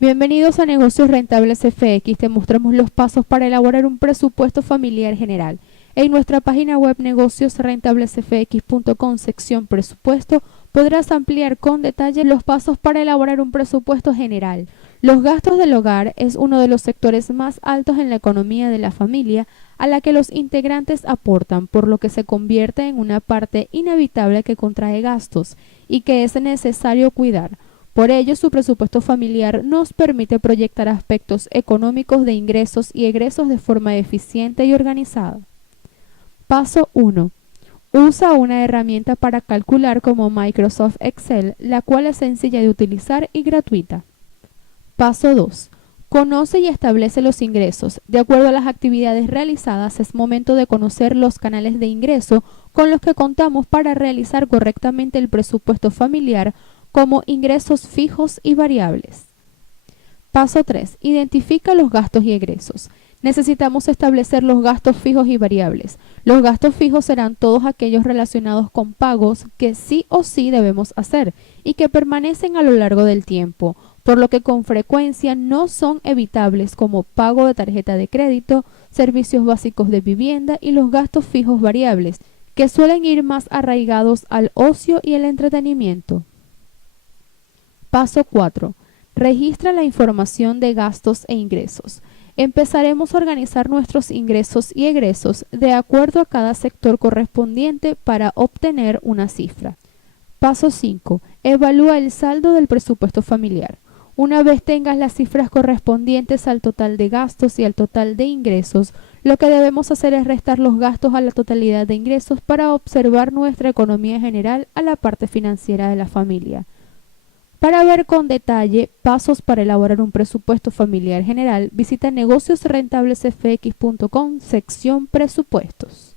Bienvenidos a Negocios Rentables FX. Te mostramos los pasos para elaborar un presupuesto familiar general. En nuestra página web negociosrentablesfx.com, sección presupuesto, podrás ampliar con detalle los pasos para elaborar un presupuesto general. Los gastos del hogar es uno de los sectores más altos en la economía de la familia, a la que los integrantes aportan, por lo que se convierte en una parte inevitable que contrae gastos y que es necesario cuidar. Por ello, su presupuesto familiar nos permite proyectar aspectos económicos de ingresos y egresos de forma eficiente y organizada. Paso 1. Usa una herramienta para calcular como Microsoft Excel, la cual es sencilla de utilizar y gratuita. Paso 2. Conoce y establece los ingresos. De acuerdo a las actividades realizadas, es momento de conocer los canales de ingreso con los que contamos para realizar correctamente el presupuesto familiar, como ingresos fijos y variables. Paso 3. Identifica los gastos y egresos. Necesitamos establecer los gastos fijos y variables. Los gastos fijos serán todos aquellos relacionados con pagos que sí o sí debemos hacer y que permanecen a lo largo del tiempo, por lo que con frecuencia no son evitables, como pago de tarjeta de crédito, servicios básicos de vivienda y los gastos fijos variables, que suelen ir más arraigados al ocio y el entretenimiento. Paso 4. Registra la información de gastos e ingresos. Empezaremos a organizar nuestros ingresos y egresos de acuerdo a cada sector correspondiente para obtener una cifra. Paso 5. Evalúa el saldo del presupuesto familiar. Una vez tengas las cifras correspondientes al total de gastos y al total de ingresos, lo que debemos hacer es restar los gastos a la totalidad de ingresos para observar nuestra economía general a la parte financiera de la familia. Para ver con detalle pasos para elaborar un presupuesto familiar general, visita negociosrentablesfx.com, sección presupuestos.